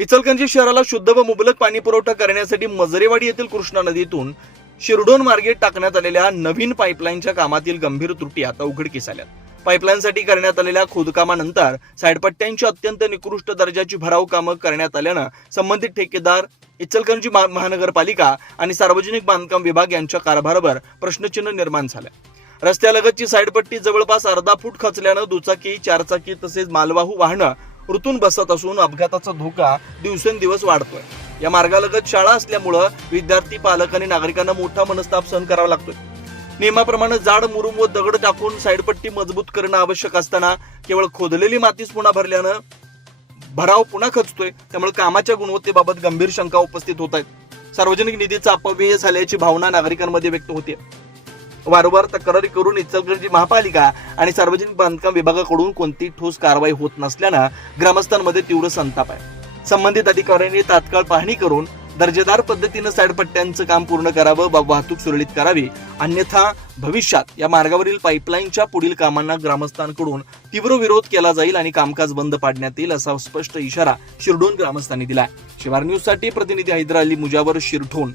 इचलकरंजी शहराला शुद्ध व मुबलक पाणी पुरवठा करण्यासाठी मजरेवाडी येथील कृष्णा नदीतून शिरडोन मार्गे टाकण्यात आलेल्या नवीन पाईपलाईनच्या कामातील गंभीर त्रुटी आता उघडकीस आल्यात. पाईपलाईनसाठी करण्यात आलेल्या खोदकामानंतर साईडपट्ट्यांची अत्यंत निकृष्ट दर्जाची भराव कामं करण्यात आल्यानं संबंधित ठेकेदार, इचलकरंजी महानगरपालिका आणि सार्वजनिक बांधकाम विभाग यांच्या कारभारावर प्रश्नचिन्ह निर्माण झालं. रस्त्यालगतची साईडपट्टी जवळपास अर्धा फूट खचल्यानं दुचाकी, चारचाकी तसेच मालवाहू वाहनं रुतून बसत असून अपघाताचा धोका दिवसेंदिवस वाढतोय. या मार्गालगत शाळा असल्यामुळं विद्यार्थी, पालक आणि नागरिकांना मोठा मनस्ताप सहन करावा लागतोय. नियमाप्रमाणे जाड मुरुम व दगड टाकून साईडपट्टी मजबूत करणं आवश्यक असताना केवळ खोदलेली मातीच पुन्हा भरल्यानं भराव पुन्हा खचतोय. त्यामुळे कामाच्या गुणवत्तेबाबत गंभीर शंका उपस्थित होत आहेत. सार्वजनिक निधीचा अपव्यय झाल्याची भावना नागरिकांमध्ये व्यक्त होते. वारंवार तक्रारी करून इचलकरंजी महापालिका आणि सार्वजनिक बांधकाम विभागाकडून कोणतीही ठोस कारवाई होत नसल्यानं ग्रामस्थांमध्ये तीव्र संताप आहे. संबंधित अधिकाऱ्यांनी तात्काळ पाहणी करून दर्जेदार पद्धतीनं साईडपट्ट्यांचं काम पूर्ण करावं व वाहतूक सुरळीत करावी. अन्यथा भविष्यात या मार्गावरील पाईपलाईनच्या पुढील कामांना ग्रामस्थांकडून तीव्र विरोध केला जाईल आणि कामकाज बंद पाडण्यात येईल असा स्पष्ट इशारा शिरडोन ग्रामस्थांनी दिलाय. शिवार न्यूज साठी प्रतिनिधी हैदर अली मुजावर, शिरडोन.